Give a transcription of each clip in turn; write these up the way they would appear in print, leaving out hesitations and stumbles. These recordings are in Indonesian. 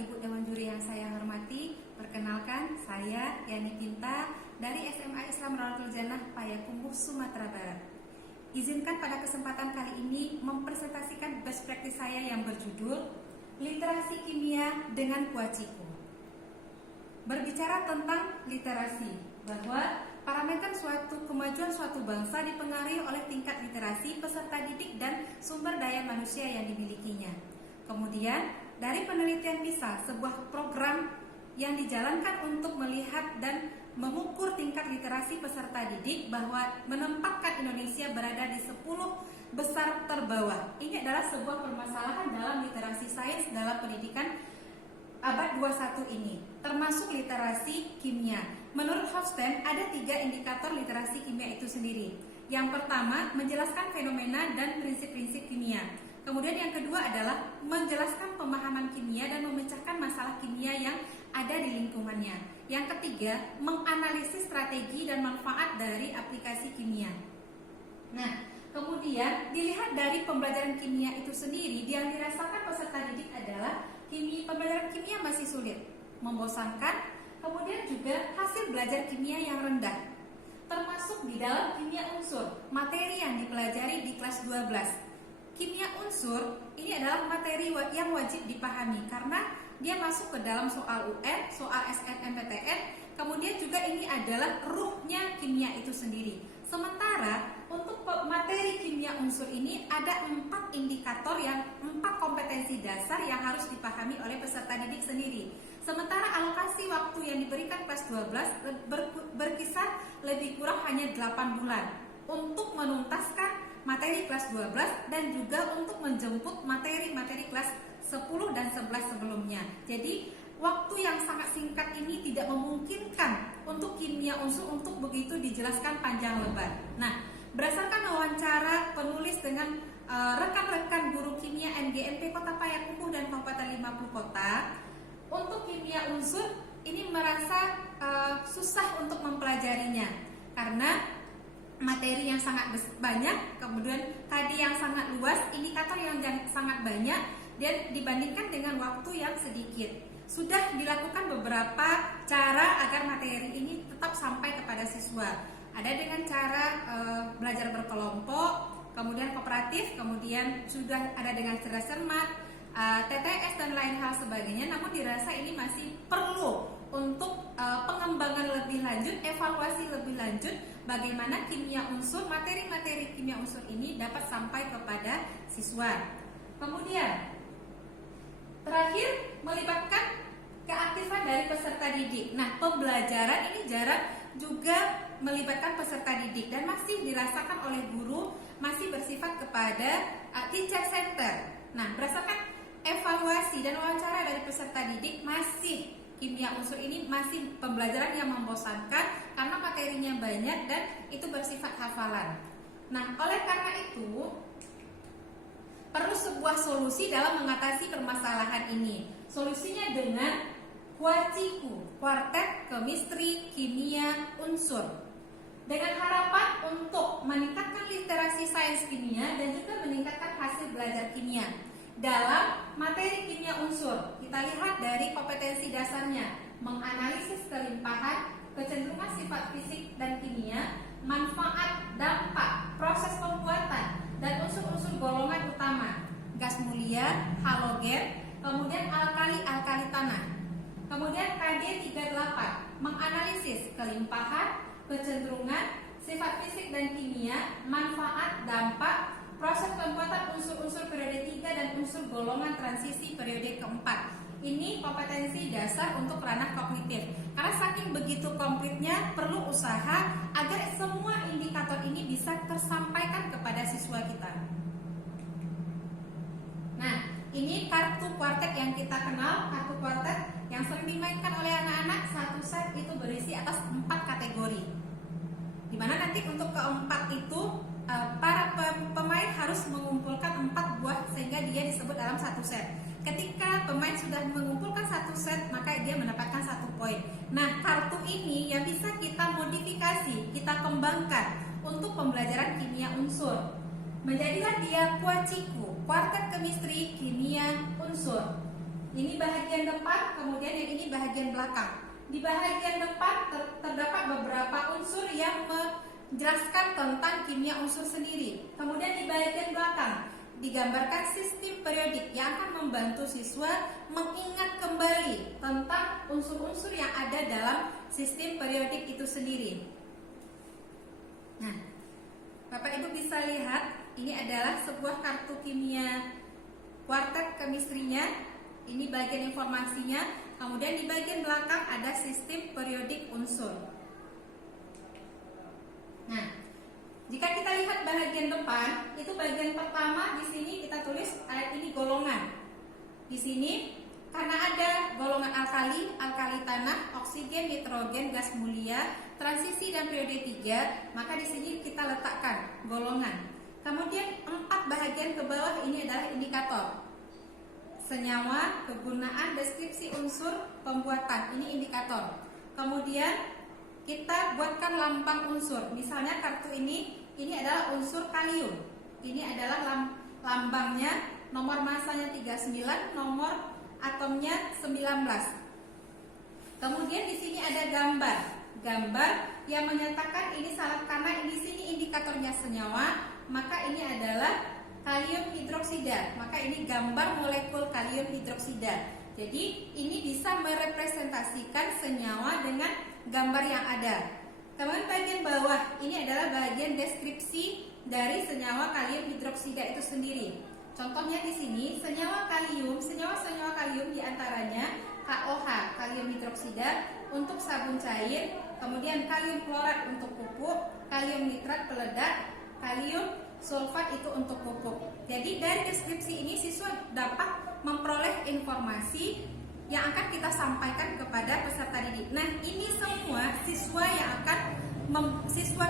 Ibu Dewan Juri yang saya hormati, perkenalkan saya Yani Pinta dari SMA Islam Rawlatul Jannah Payakumbuh, Sumatera Barat. Izinkan pada kesempatan kali ini mempresentasikan best practice saya yang berjudul Literasi Kimia dengan Kuaciku. Berbicara tentang literasi, bahwa parameter suatu kemajuan suatu bangsa dipengaruhi oleh tingkat literasi, peserta didik, dan sumber daya manusia yang dimilikinya. Kemudian, dari penelitian PISA, sebuah program yang dijalankan untuk melihat dan mengukur tingkat literasi peserta didik, bahwa menempatkan Indonesia berada di 10 besar terbawah. Ini adalah sebuah permasalahan dalam literasi sains dalam pendidikan abad 21 ini, termasuk literasi kimia. Menurut Hofstede, ada 3 indikator literasi kimia itu sendiri. Yang pertama, menjelaskan fenomena dan prinsip-prinsip kimia. Kemudian yang kedua adalah menjelaskan pemahaman kimia dan memecahkan masalah kimia yang ada di lingkungannya. Yang ketiga, menganalisis strategi dan manfaat dari aplikasi kimia. Nah, kemudian dilihat dari pembelajaran kimia itu sendiri, yang dirasakan peserta didik adalah pembelajaran kimia masih sulit, membosankan, kemudian juga hasil belajar kimia yang rendah. Termasuk di dalam kimia unsur, materi yang dipelajari di kelas 12. Kimia unsur ini adalah materi yang wajib dipahami karena dia masuk ke dalam soal UN, soal SNMPTN, kemudian juga ini adalah ruhnya kimia itu sendiri. Sementara untuk materi kimia unsur ini ada 4 indikator, 4 kompetensi dasar yang harus dipahami oleh peserta didik sendiri. Sementara alokasi waktu yang diberikan kelas 12 berkisar lebih kurang hanya 8 bulan untuk menuntaskan materi kelas 12 dan juga untuk menjemput materi-materi kelas 10 dan 11 sebelumnya. Jadi waktu yang sangat singkat ini tidak memungkinkan untuk kimia unsur untuk begitu dijelaskan panjang lebar. Nah, berdasarkan wawancara penulis dengan rekan-rekan guru kimia NGMP Kota Payakumbuh dan Kabupaten 50 Kota, untuk kimia unsur ini merasa susah untuk mempelajarinya karena materi yang sangat banyak, kemudian tadi yang sangat luas, indikator yang sangat banyak, dan dibandingkan dengan waktu yang sedikit. Sudah dilakukan beberapa cara agar materi ini tetap sampai kepada siswa. Ada dengan cara belajar berkelompok, kemudian kooperatif, kemudian sudah ada dengan cerdas cermat, TTS dan lain hal sebagainya. Namun dirasa ini masih perlu untuk pengembangan lebih lanjut, evaluasi lebih lanjut, bagaimana kimia unsur, materi-materi kimia unsur ini dapat sampai kepada siswa. Kemudian terakhir, melibatkan keaktifan dari peserta didik. Nah, pembelajaran ini jarang juga melibatkan peserta didik dan masih dirasakan oleh guru masih bersifat kepada teacher center. Nah, berdasarkan evaluasi dan wawancara dari peserta didik, masih kimia unsur ini masih pembelajaran yang membosankan karena materinya banyak dan itu bersifat hafalan. Nah, oleh karena itu perlu sebuah solusi dalam mengatasi permasalahan ini. Solusinya dengan Kuaciku, Kuartet Chemistry Kimia Unsur, dengan harapan untuk meningkatkan literasi sains kimia dan juga meningkatkan hasil belajar kimia. Dalam materi kimia unsur, kita lihat dari kompetensi dasarnya, menganalisis kelimpahan, kecenderungan sifat fisik dan kimia, manfaat, dampak, proses pembuatan, dan unsur-unsur golongan utama, gas mulia, halogen, kemudian alkali tanah. Kemudian KD 38, menganalisis kelimpahan, kecenderungan, sifat fisik dan kimia, manfaat, dampak, proses pembuatan unsur-unsur periode 3 dan unsur golongan transisi periode keempat. Ini kompetensi dasar untuk ranah kognitif. Karena saking begitu komplitnya, perlu usaha agar semua indikator ini bisa tersampaikan kepada siswa kita. Nah, ini kartu kuartet yang kita kenal, kartu kuartet yang sering dimainkan oleh anak-anak. Satu set itu berisi atas 4 kategori. Dimana nanti untuk keempat itu para pemain harus mengumpulkan 4 buah sehingga dia disebut dalam satu set. Ketika pemain sudah mengumpulkan 1 set, maka dia mendapatkan 1 poin. Nah, kartu ini yang bisa kita modifikasi, kita kembangkan untuk pembelajaran kimia unsur. Menjadilah dia Kuaciku, Kuartet Chemistry Kimia Unsur. Ini bahagian depan, kemudian yang ini bahagian belakang. Di bahagian depan terdapat beberapa unsur yang menjelaskan tentang kimia unsur sendiri. Kemudian di bahagian belakang digambarkan sistem periodik yang akan membantu siswa mengingat kembali tentang unsur-unsur yang ada dalam sistem periodik itu sendiri. Nah, Bapak Ibu bisa lihat ini adalah sebuah kartu kimia kuartet kemistrinya. Ini bagian informasinya. Kemudian di bagian belakang ada sistem periodik unsur. Nah, jika kita lihat bagian depan, itu bagian pertama di sini kita tulis ini golongan. Di sini karena ada golongan alkali, alkali tanah, oksigen, nitrogen, gas mulia, transisi dan periode 3, maka di sini kita letakkan golongan. Kemudian 4 bahagian ke bawah ini adalah indikator. Senyawa, kegunaan, deskripsi unsur, pembuatan, ini indikator. Kemudian kita buatkan lambang unsur. Misalnya kartu ini adalah unsur kalium. Ini adalah lambangnya, nomor masanya 39, nomor atomnya 19. Kemudian di sini ada gambar yang menyatakan ini syarat karena di sini indikatornya senyawa, maka ini adalah kalium hidroksida. Maka ini gambar molekul kalium hidroksida. Jadi ini bisa merepresentasikan senyawa dengan gambar yang ada. Kemudian bagian bawah ini adalah bagian deskripsi dari senyawa kalium hidroksida itu sendiri. Contohnya di sini senyawa kalium diantaranya KOH, kalium hidroksida untuk sabun cair, kemudian kalium klorat untuk pupuk, kalium nitrat peledak, kalium sulfat itu untuk pupuk. Jadi dari deskripsi ini siswa dapat memperoleh informasi yang akan kita sampaikan kepada peserta didik. Nah, ini semua siswa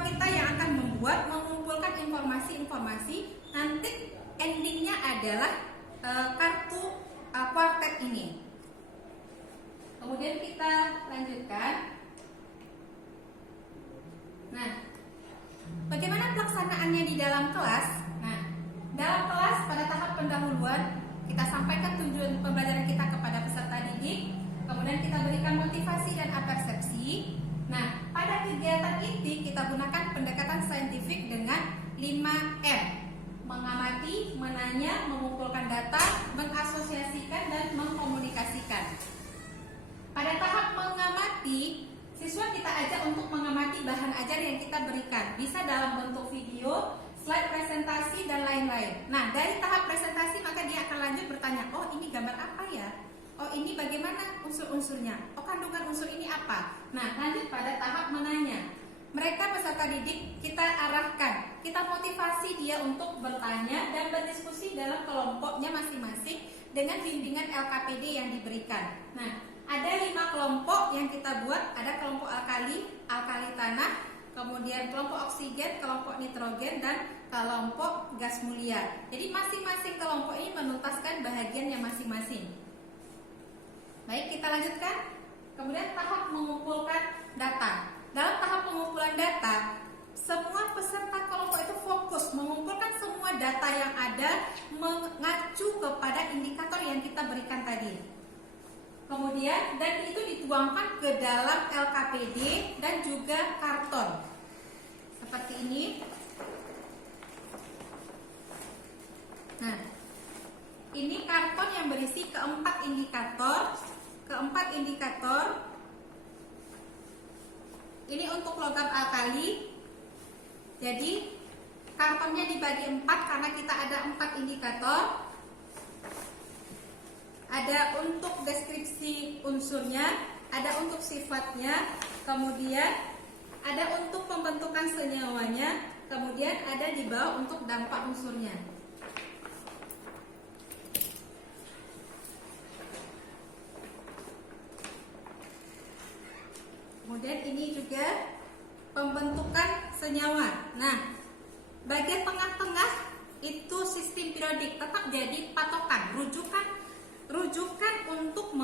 kita yang akan mengumpulkan informasi-informasi. Nanti endingnya adalah kartu kuartet ini. Kemudian kita lanjutkan. Nah, bagaimana pelaksanaannya di dalam kelas? Nah, dalam kelas pada tahap pendahuluan kita sampaikan tujuan pembelajaran kita kepada peserta didik. Kemudian kita berikan motivasi dan apersepsi. Nah, pada kegiatan inti kita gunakan pendekatan saintifik dengan 5M. Mengamati, menanya, mengumpulkan data, mengasosiasikan, dan mengkomunikasikan. Pada tahap mengamati, siswa kita ajak untuk mengamati bahan ajar yang kita berikan. Bisa dalam bentuk video, slide presentasi, dan lain-lain. Nah, dari tahap presentasi maka dia akan lanjut bertanya, oh ini gambar apa ya? Oh ini bagaimana unsur-unsurnya? Oh kandungan unsur ini apa? Nah, lanjut pada tahap menanya. Mereka peserta didik kita arahkan, kita motivasi dia untuk bertanya dan berdiskusi dalam kelompoknya masing-masing dengan bimbingan LKPD yang diberikan. Nah, ada 5 kelompok yang kita buat. Ada kelompok alkali tanah, kemudian kelompok oksigen, kelompok nitrogen, dan kelompok gas mulia. Jadi masing-masing kelompok ini menuntaskan bahagiannya masing-masing. Baik, kita lanjutkan. Kemudian tahap mengumpulkan data. Dalam tahap pengumpulan data, semua peserta kelompok itu fokus mengumpulkan semua data yang ada mengacu kepada indikator yang kita berikan tadi. Kemudian dan itu dituangkan ke dalam LKPD dan juga karton seperti ini. Nah, ini karton yang berisi keempat indikator. Ini untuk logam alkali. Jadi kartonnya dibagi 4 karena kita ada 4 indikator. Ada untuk deskripsi unsurnya, ada untuk sifatnya, kemudian ada untuk pembentukan senyawanya, kemudian ada di bawah untuk dampak unsurnya. Kemudian ini juga pembentukan senyawa. Nah, bagian tengah-tengah itu sistem periodik, tetap jadi patokan, rujukan untuk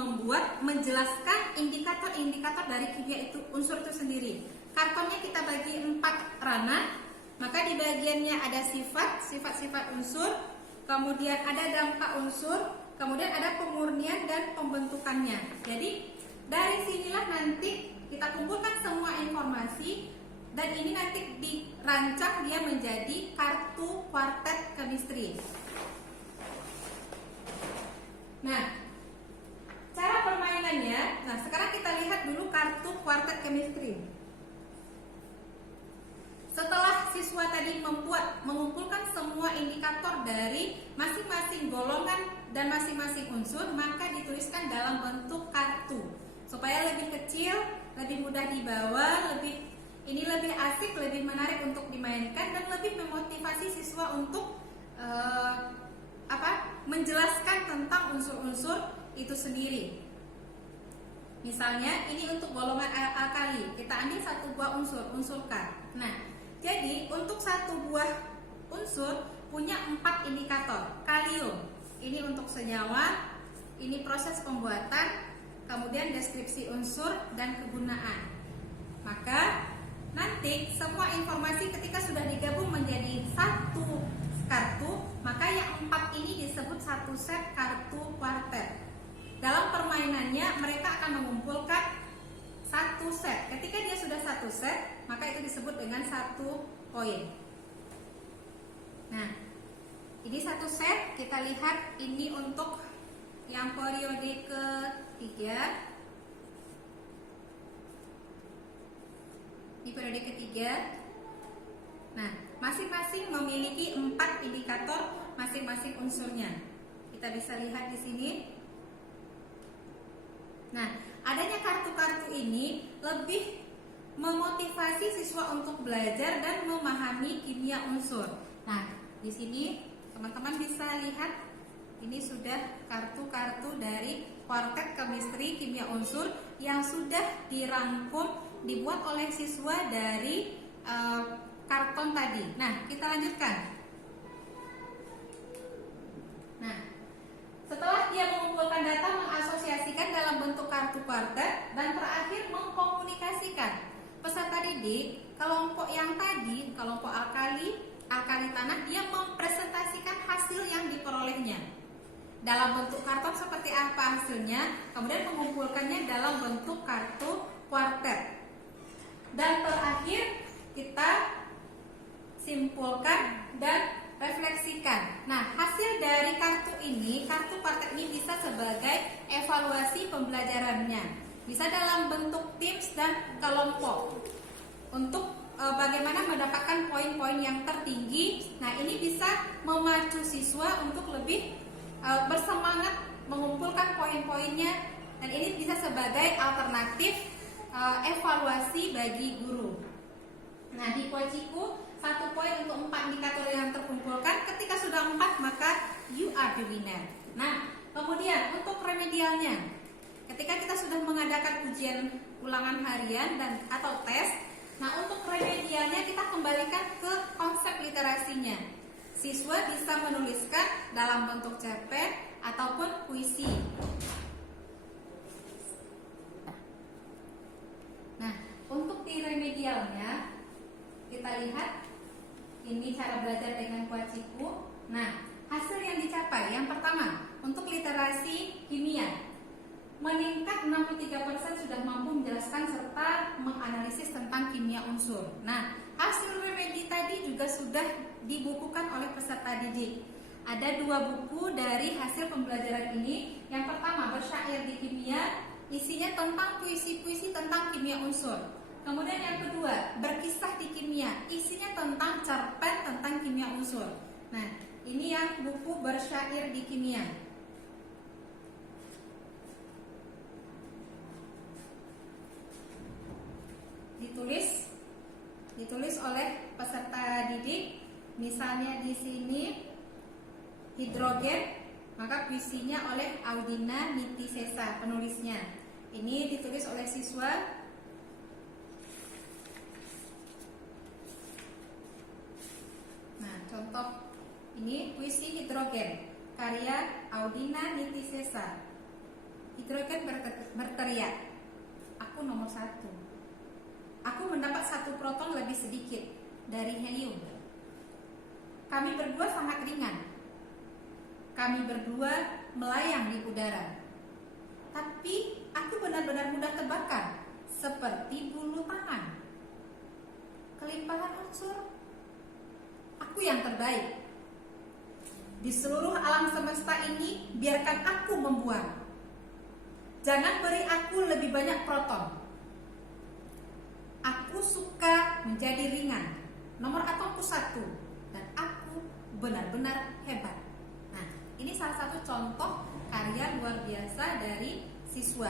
menjelaskan indikator-indikator dari kimia itu, unsur itu sendiri. Kartonnya kita bagi 4 ranah, maka di bagiannya ada sifat-sifat unsur, kemudian ada dampak unsur, kemudian ada pemurnian dan pembentukannya. Jadi dari sinilah nanti kita kumpulkan semua informasi dan ini nanti dirancang dia menjadi kartu kuartet chemistry. Nah, cara permainannya, nah sekarang kita lihat dulu kartu kuartet chemistry. Setelah siswa tadi mengumpulkan semua indikator dari masing-masing golongan dan masing-masing unsur, maka dituliskan dalam bentuk kartu supaya lebih kecil, lebih mudah dibawa, lebih asik, lebih menarik untuk dimainkan dan lebih memotivasi siswa untuk menjelaskan tentang unsur-unsur itu sendiri. Misalnya ini untuk golongan alkali, kita ambil satu buah unsur K. Nah, jadi untuk satu buah unsur punya 4 indikator. Kalium, ini untuk senyawa, ini proses pembuatan, kemudian deskripsi unsur dan kegunaan. Maka nanti semua informasi ketika sudah digabung menjadi satu kartu, maka yang 4 ini disebut satu set kartu kuartet. Dalam permainannya mereka akan mengumpulkan satu set. Ketika dia sudah satu set, maka itu disebut dengan satu poin. Nah, ini satu set, kita lihat ini untuk yang periode ketiga. Di periode ketiga. Nah, masing-masing memiliki 4 indikator masing-masing unsurnya. Kita bisa lihat di sini. Nah, adanya kartu-kartu ini lebih memotivasi siswa untuk belajar dan memahami kimia unsur. Nah, di sini teman-teman bisa lihat ini sudah kartu-kartu dari kuartet chemistry kimia unsur yang sudah dirangkum dibuat oleh siswa dari karton tadi. Nah, kita lanjutkan. Nah, setelah dia mengumpulkan data, mengasosiasikan dalam bentuk kartu kuartet, dan terakhir mengkomunikasikan. Peserta didik kelompok yang tadi, kelompok alkali tanah, dia mempresentasikan hasil yang diperolehnya dalam bentuk karton seperti apa hasilnya, kemudian mengumpulkannya dalam bentuk kartu kuartet. Dan terakhir kita simpulkan dan refleksikan. Nah, hasil dari kartu kuartet ini bisa sebagai evaluasi pembelajarannya. Bisa dalam bentuk tips dan kelompok. Untuk bagaimana mendapatkan poin-poin yang tertinggi. Nah, ini bisa memacu siswa untuk lebih bersemangat mengumpulkan poin-poinnya, dan ini bisa sebagai alternatif evaluasi bagi guru. Nah, di Kuaciku 1 poin untuk 4 indikator yang terkumpulkan. Ketika sudah 4, maka you are the winner. Nah, kemudian untuk remedialnya, ketika kita sudah mengadakan ujian ulangan harian dan atau tes, nah untuk remedialnya kita kembalikan ke konsep literasinya. Siswa bisa menuliskan dalam bentuk cerpen ataupun puisi. Nah, untuk di remedialnya kita lihat ini cara belajar dengan Kuaciku. Nah, hasil yang dicapai yang pertama untuk literasi kimia meningkat 63% sudah mampu menjelaskan serta menganalisis tentang kimia unsur. Nah, hasil remedi tadi juga sudah dibukukan oleh peserta didik. Ada 2 buku dari hasil pembelajaran ini. Yang pertama, Bersyair di Kimia, isinya tentang puisi-puisi tentang kimia unsur. Kemudian yang kedua, Berkisah di Kimia, isinya tentang cerpen tentang kimia unsur. Nah, ini yang buku Bersyair di Kimia. Ditulis oleh peserta didik. Misalnya di sini hidrogen, maka puisinya oleh Audina Nitisesa penulisnya. Ini ditulis oleh siswa. Nah, contoh ini puisi hidrogen karya Audina Nitisesa. Hidrogen berteriak, aku nomor 1. Aku mendapat 1 proton lebih sedikit dari helium. Kami berdua sangat ringan. kami berdua melayang di udara. Tapi aku benar-benar mudah terbakar, seperti bulu tangan. Kelimpahan unsur, aku yang terbaik. Di seluruh alam semesta ini, biarkan aku membuang. Jangan beri aku lebih banyak proton. Aku suka menjadi ringan. Nomor atomku 1. Dan aku benar-benar hebat. Nah, ini salah satu contoh karya luar biasa dari siswa.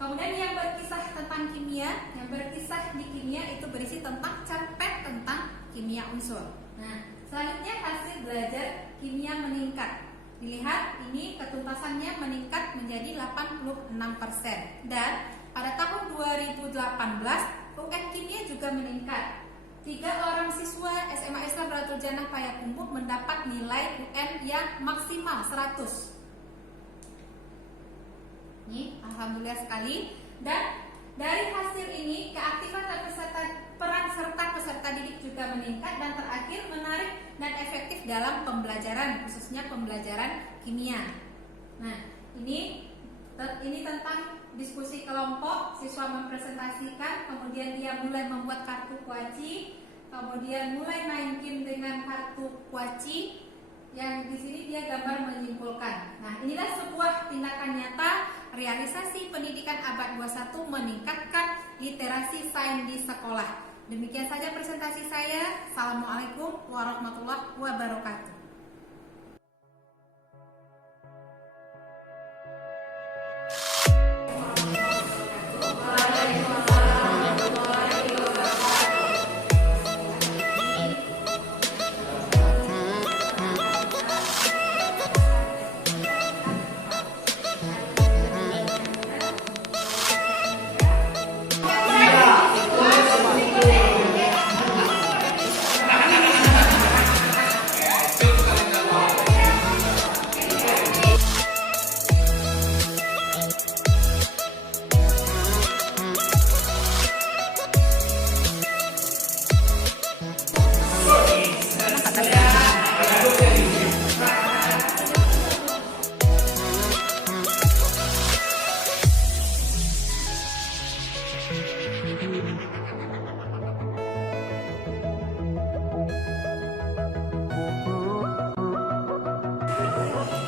Kemudian yang berkisah tentang kimia, yang berkisah di kimia itu berisi tentang cerpen tentang kimia unsur. Nah, selanjutnya hasil belajar kimia meningkat. Dilihat ini ketuntasannya meningkat menjadi 86%. Dan pada tahun 2018 UN kimia juga meningkat. 3 orang siswa SMA Islam Radatul Jannah Payakumbuh mendapat nilai UN yang maksimal 100. Ini alhamdulillah sekali. Dan dari hasil ini keaktifan dan peran serta peserta didik juga meningkat, dan terakhir menarik dan efektif dalam pembelajaran, khususnya pembelajaran kimia. Nah, ini tentang diskusi kelompok, siswa mempresentasikan, kemudian dia mulai membuat kartu kuaci, kemudian mulai main game dengan kartu kuaci, yang di sini dia gambar menyimpulkan. Nah, inilah sebuah tindakan nyata realisasi pendidikan abad 21 meningkatkan literasi sains di sekolah. Demikian saja presentasi saya. Assalamualaikum warahmatullahi wabarakatuh.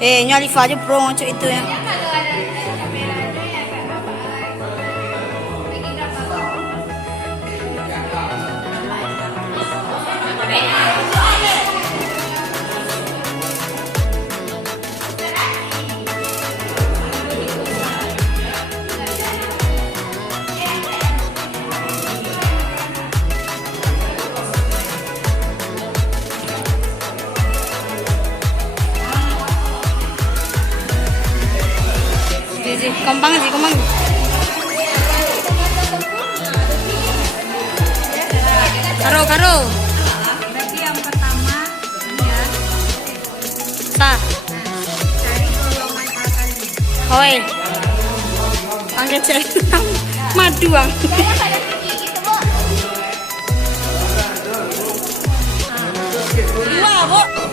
Nyali aja bro itu ya. Kembang sih, kembang. Karo. Berarti yang pertama ya. Sah. Dari golongan alkali. Hoi. Panggil cek. Maduang. Dua, Bu.